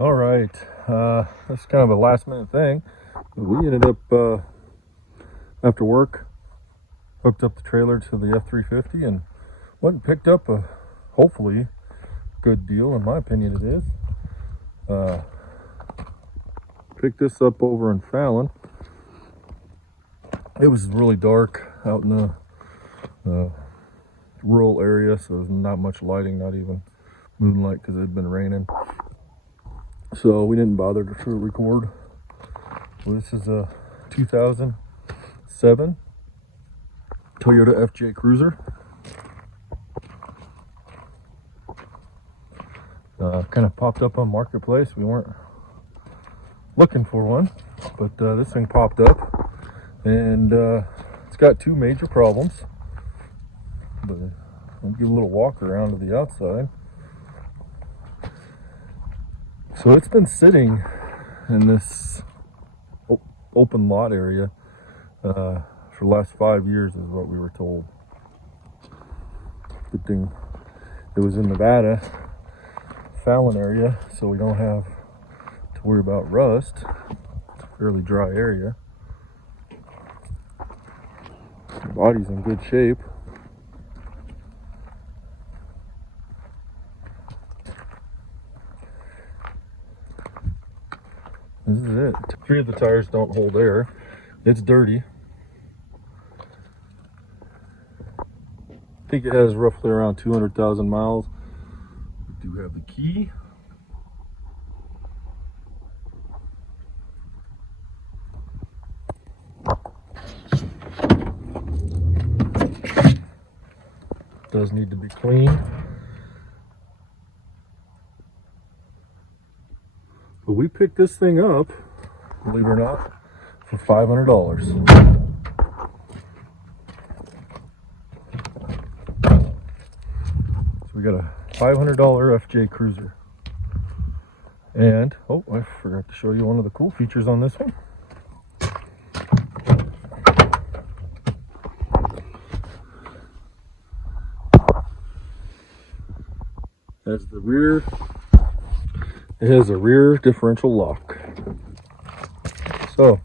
All right, that's kind of a last minute thing. We ended up, after work, hooked up the trailer to the F-350 and went and picked up a, hopefully, good deal. In my opinion, it is. Picked this up over in Fallon. It was really dark out in the rural area, so there's not much lighting, not even moonlight, because it had been raining. So we didn't bother to record. Well, this is a 2007 Toyota FJ Cruiser. Kind of popped up on Marketplace. We weren't looking for one, but this thing popped up, and it's got two major problems. But I'll give a little walk around to the outside. So it's been sitting in this open lot area for the last 5 years, is what we were told. Good thing it was in Nevada, Fallon area, so we don't have to worry about rust. It's a fairly dry area. The body's in good shape. This is it. 3 of the tires don't hold air. It's dirty. I think it has roughly around 200,000 miles. We do have the key. Does need to be cleaned. But we picked this thing up, believe it or not, for $500. So we got a $500 FJ Cruiser. And, oh, I forgot to show you one of the cool features on this one. That's the rear. It has a rear differential lock. So,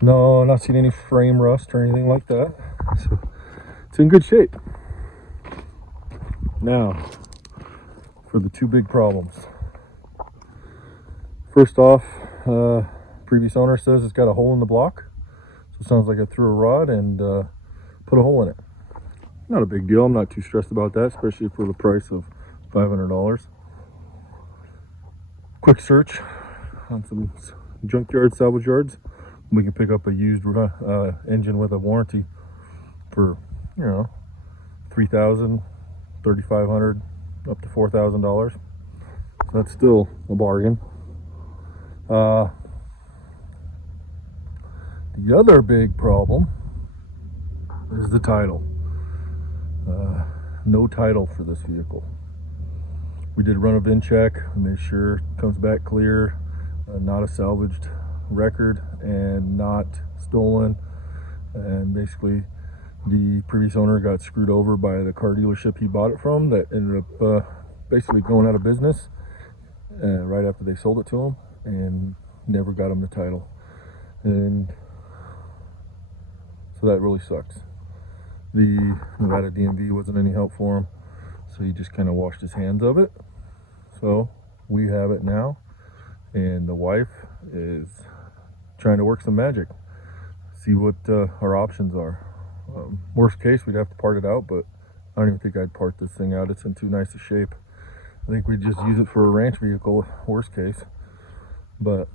no, not seen any frame rust or anything like that. So, it's in good shape. Now, for the two big problems. First off, previous owner says it's got a hole in the block. So it sounds like I threw a rod and put a hole in it. Not a big deal. I'm not too stressed about that, especially for the price of $500. Quick search on some junkyard, salvage yards. We can pick up a used engine with a warranty for, you know, $3,000, $3,500, up to $4,000. So that's still a bargain. The other big problem is the title. No title for this vehicle. We did run a VIN check, made sure it comes back clear, not a salvaged record and not stolen. And basically the previous owner got screwed over by the car dealership he bought it from, that ended up basically going out of business right after they sold it to him, and never got him the title. And so that really sucks. The Nevada DMV wasn't any help for him, so he just kind of washed his hands of it. So we have it now, and the wife is trying to work some magic, see what our options are. Worst case, we'd have to part it out, but I don't even think I'd part this thing out. It's in too nice a shape. I think we'd just use it for a ranch vehicle, worst case. But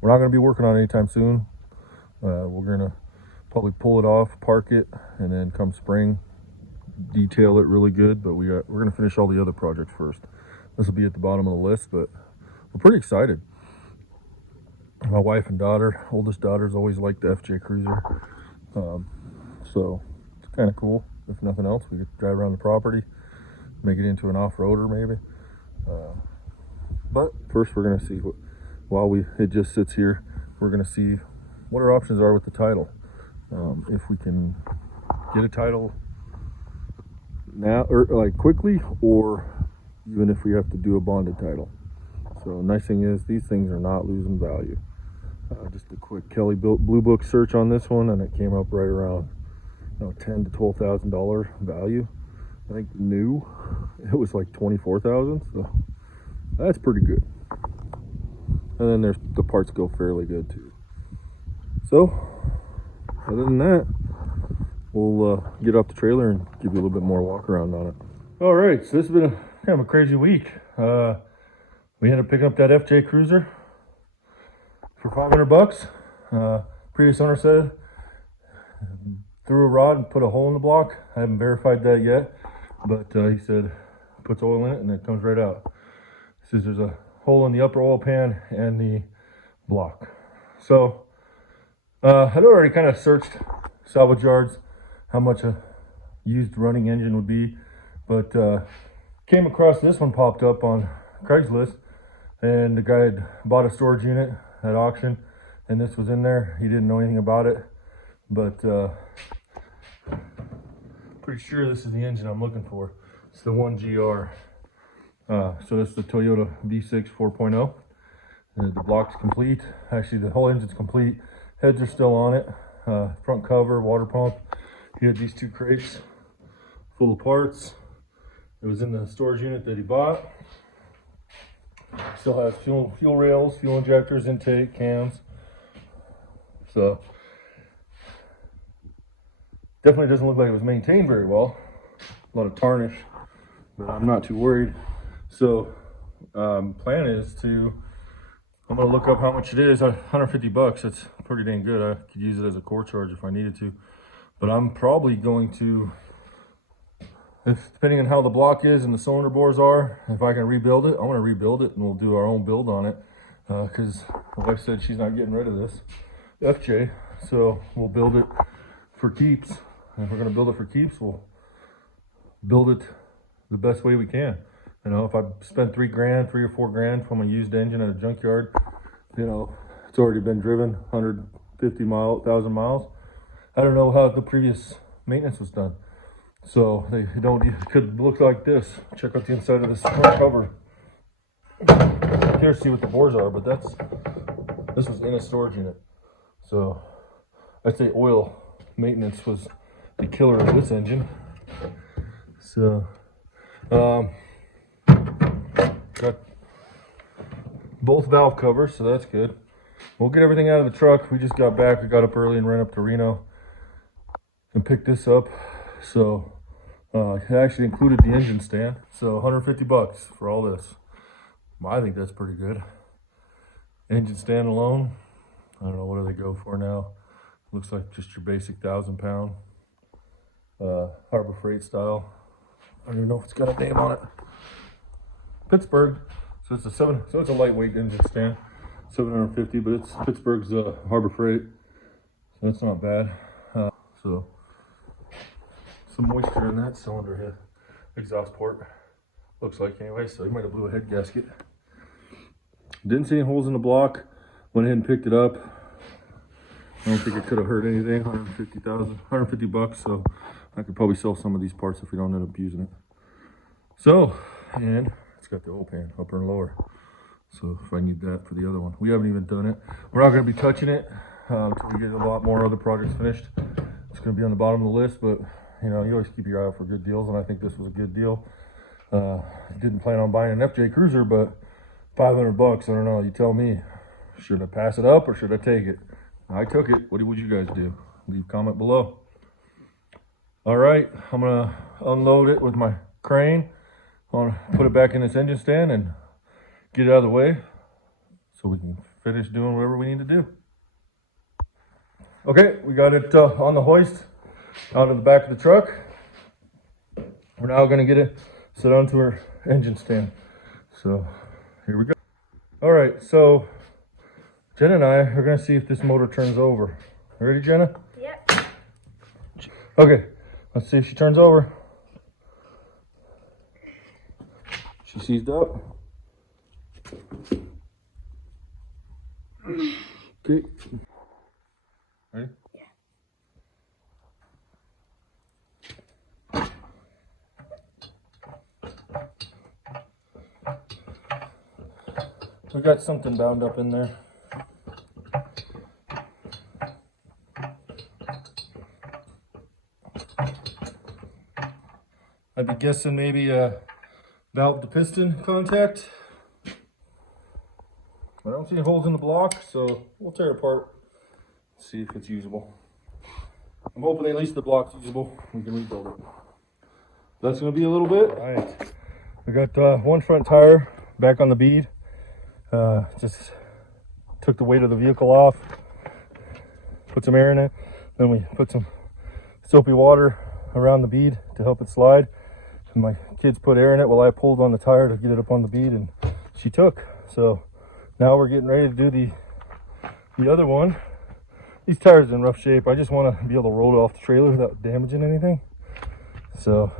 we're not going to be working on it anytime soon. We're going to probably pull it off, park it, and then come spring, detail it really good. But we're going to finish all the other projects first. This will be at the bottom of the list, but we're pretty excited. My wife and daughter, oldest daughter's always liked the FJ Cruiser. So it's kind of cool. If nothing else, we could drive around the property, make it into an off-roader maybe. But first we're going to see while it just sits here, we're going to see what our options are with the title. If we can get a title now, or like quickly, or even if we have to do a bonded title. So nice thing is these things are not losing value. Just a quick Kelly Blue Book search on this one, and it came up right around $10,000 to $12,000 value. I think new it was like 24,000, so that's pretty good. And then there's the parts go fairly good too. So other than that, we'll get off the trailer and give you a little bit more walk around on it. All right, so this has been kind of a crazy week. We ended up picking up that FJ Cruiser for $500. Previous owner said threw a rod and put a hole in the block. I haven't verified that yet, but he said puts oil in it and it comes right out. He says there's a hole in the upper oil pan and the block. So I'd already kind of searched salvage yards how much a used running engine would be, but came across this one popped up on Craigslist, and the guy had bought a storage unit at auction, and this was in there. He didn't know anything about it, but pretty sure this is the engine I'm looking for. It's the 1GR. So that's the Toyota V6 4.0. The block's complete. Actually, the whole engine's complete. Heads are still on it. Front cover, water pump. He had these two crates full of parts. It was in the storage unit that he bought. Still has fuel rails, fuel injectors, intake, cams. So definitely doesn't look like it was maintained very well. A lot of tarnish, but I'm not too worried. So plan is I'm gonna look up how much it is. $150. That's pretty dang good. I could use it as a core charge if I needed to, but I'm probably going to, depending on how the block is and the cylinder bores are, if I can rebuild it, I'm gonna rebuild it and we'll do our own build on it. Because like I said, she's not getting rid of this FJ, so we'll build it for keeps. And if we're gonna build it for keeps, we'll build it the best way we can. You know, if I spend $3 or $4 from a used engine at a junkyard, you know, it's already been driven 1,000 miles. I don't know how the previous maintenance was done. So they don't, it could look like this. Check out the inside of this front cover. Here, see what the bores are, but this was in a storage unit. So I'd say oil maintenance was the killer of this engine. So got both valve covers, so that's good. We'll get everything out of the truck. We just got back. We got up early and ran up to Reno and picked this up. So it actually included the engine stand. So $150 for all this. I think that's pretty good. Engine stand alone, I don't know, what do they go for now? Looks like just your basic 1,000-pound Harbor Freight style. I don't even know if it's got a name on it. Pittsburgh. So it's a lightweight engine stand. $750, but it's Pittsburgh's Harbor Freight. So that's not bad. So some moisture in that cylinder head exhaust port. Looks like anyway, so he might have blew a head gasket. Didn't see any holes in the block. Went ahead and picked it up. I don't think it could have hurt anything. $150. So I could probably sell some of these parts if we don't end up using it. So, and it's got the oil pan, upper and lower. So if I need that for the other one, we haven't even done it. We're not going to be touching it until we get a lot more other projects finished. It's going to be on the bottom of the list, but you know, you always keep your eye out for good deals, and I think this was a good deal. Didn't plan on buying an FJ Cruiser, but $500, I don't know, you tell me. Should I pass it up or should I take it? I took it. What would you guys do? Leave a comment below. All right, I'm gonna unload it with my crane. I'm gonna put it back in this engine stand and get it out of the way so we can finish doing whatever we need to do. Okay, we got it on the hoist out of the back of the truck. We're now gonna get it set onto our engine stand. So here we go. All right, so Jenna and I are gonna see if this motor turns over. Ready, Jenna? Yep. Okay, let's see if she turns over. She seized up. Okay. Ready? Yeah. We got something bound up in there. I'd be guessing maybe a valve to piston contact. I don't see any holes in the block, so we'll tear it apart, see if it's usable. I'm hoping at least the block's usable. We can rebuild it. That's going to be a little bit. All right. We got one front tire back on the bead. Just took the weight of the vehicle off, put some air in it, then we put some soapy water around the bead to help it slide. And my kids put air in it while I pulled on the tire to get it up on the bead, and she took. So now we're getting ready to do the other one. These tires are in rough shape. I just want to be able to roll it off the trailer without damaging anything. So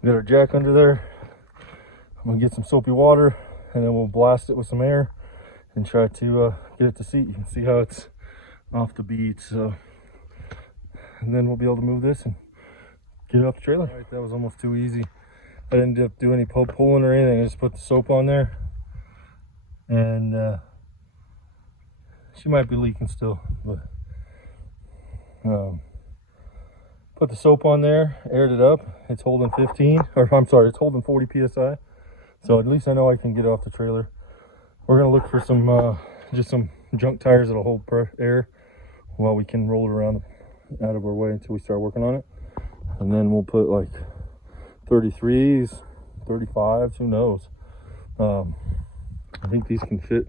we got our jack under there. I'm gonna get some soapy water, and then we'll blast it with some air and try to get it to seat. You can see how it's off the bead. So, and then we'll be able to move this and get it off the trailer. All right, that was almost too easy. I didn't have to do any pulling or anything. I just put the soap on there, and she might be leaking still, but put the soap on there, aired it up. It's holding 15, or I'm sorry, it's holding 40 psi. So at least I know I can get it off the trailer. We're gonna look for some just some junk tires that'll hold air while we can roll it around out of our way until we start working on it. And then we'll put like 33s, 35s, who knows. I think these can fit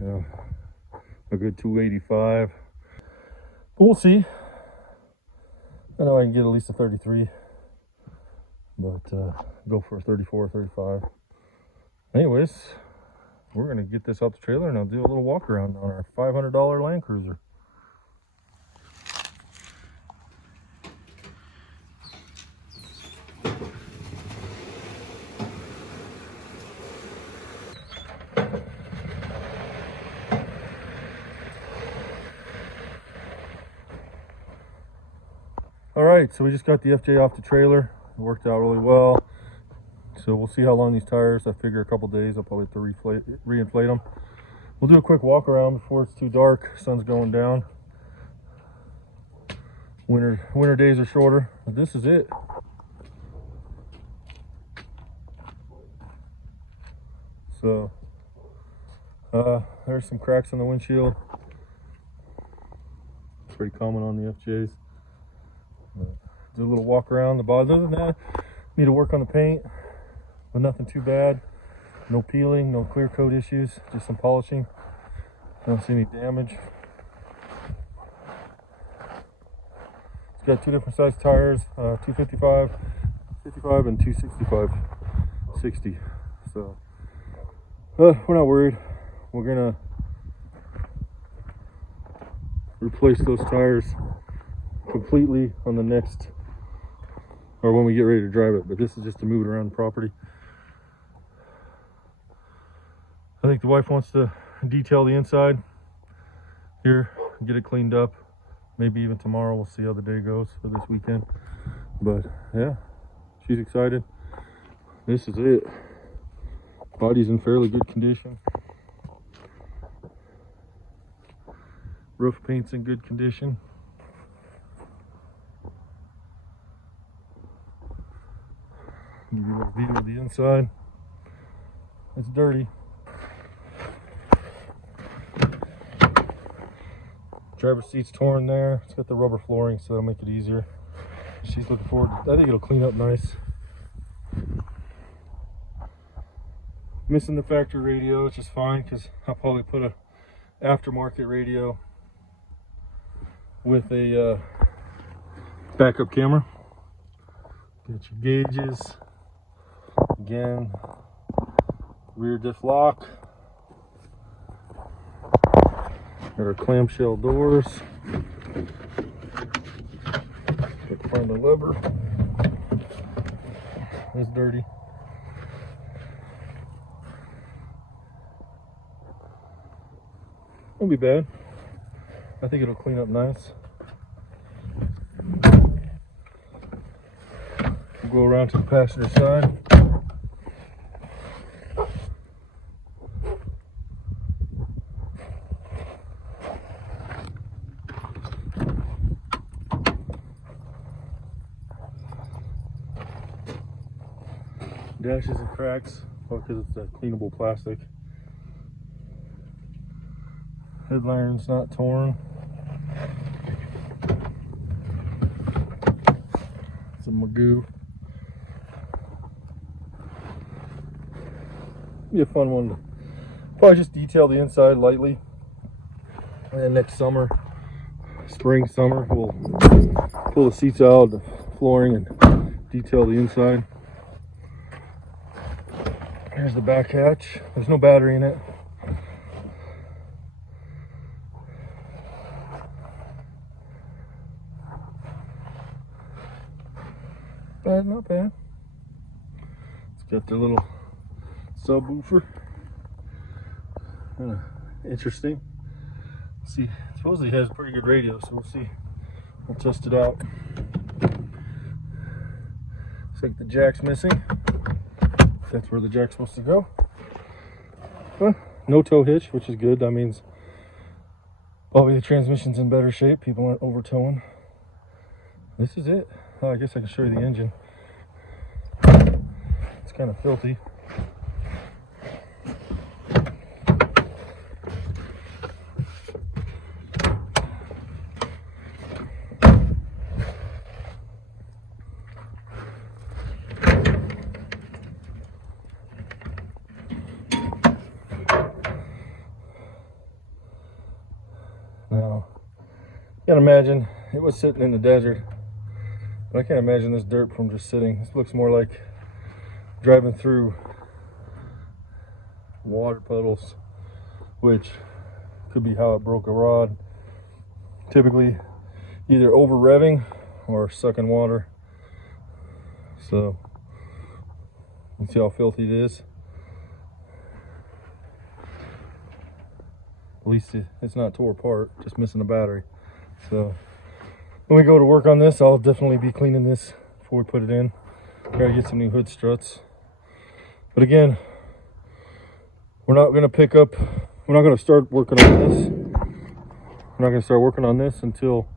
a good 285, but we'll see. I know I can get at least a 33, but go for a 34, 35. Anyways, we're gonna get this off the trailer and I'll do a little walk around on our $500 Land Cruiser. All right, so we just got the FJ off the trailer. It worked out really well. So we'll see how long these tires. I figure a couple days I'll probably have to re-inflate them. We'll do a quick walk around before it's too dark. Sun's going down. Winter days are shorter, but this is it. So there's some cracks on the windshield. Pretty common on the FJs. Do a little walk around the bottom. Other than that, need to work on the paint, but nothing too bad. No peeling, no clear coat issues, just some polishing. Don't see any damage. It's got two different size tires, 255, 55, and 265, 60. So we're not worried. We're gonna replace those tires completely on the next, or when we get ready to drive it, but this is just to move it around the property. I think the wife wants to detail the inside here, get it cleaned up. Maybe even tomorrow. We'll see how the day goes for this weekend. But yeah, she's excited. This is it. Body's in fairly good condition. Roof paint's in good condition. Give you a little view of the inside. It's dirty. Driver's seat's torn there. It's got the rubber flooring, so that'll make it easier. She's looking forward. I think it'll clean up nice. Missing the factory radio, which is fine because I'll probably put a aftermarket radio with a backup camera. Get your gauges. Again, rear diff lock. Got our clamshell doors. Got to find the lever. It's dirty. Won't be bad. I think it'll clean up nice. We'll go around to the passenger side. Dashes and cracks, because it's a cleanable plastic. Headline's not torn. It's a Magoo. Be a fun one to probably just detail the inside lightly. And then next summer, spring, summer, we'll pull the seats out, the flooring, and detail the inside. Here's the back hatch. There's no battery in it. Bad, not bad. It's got their little subwoofer. Interesting. Let's see, supposedly it has a pretty good radio, so we'll see. We'll test it out. Looks like the jack's missing. That's where the jack's supposed to go. But no tow hitch, which is good. That means probably the transmission's in better shape. People aren't over towing. This is it. Oh, I guess I can show you the engine. It's kind of filthy. Now, you can imagine it was sitting in the desert, but I can't imagine this dirt from just sitting. This looks more like driving through water puddles, which could be how it broke a rod. Typically either over revving or sucking water. So you see how filthy it is. At least it's not tore apart, just missing a battery. So when we go to work on this, I'll definitely be cleaning this before we put it in. Gotta get some new hood struts. But again, we're not gonna start working on this. We're not gonna start working on this until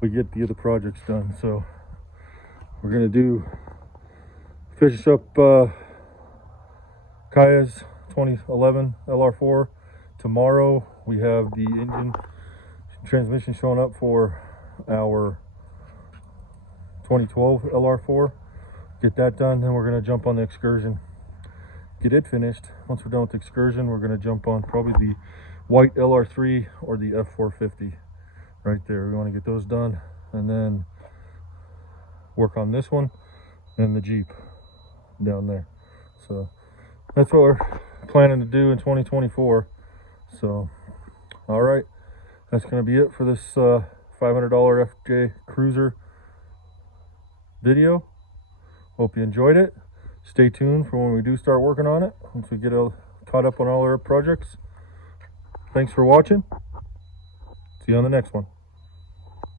we get the other projects done. So we're gonna finish up Kaya's 2011 LR4. Tomorrow we have the engine transmission showing up for our 2012 LR4. Get that done, then we're going to jump on the Excursion. Get it finished. Once we're done with the Excursion, we're going to jump on probably the white LR3 or the F450 right there. We want to get those done and then work on this one and the Jeep down there. So that's what we're planning to do in 2024. So, all right, that's going to be it for this $500 FJ Cruiser video. Hope you enjoyed it. Stay tuned for when we do start working on it, once we get caught up on all our projects. Thanks for watching. See you on the next one.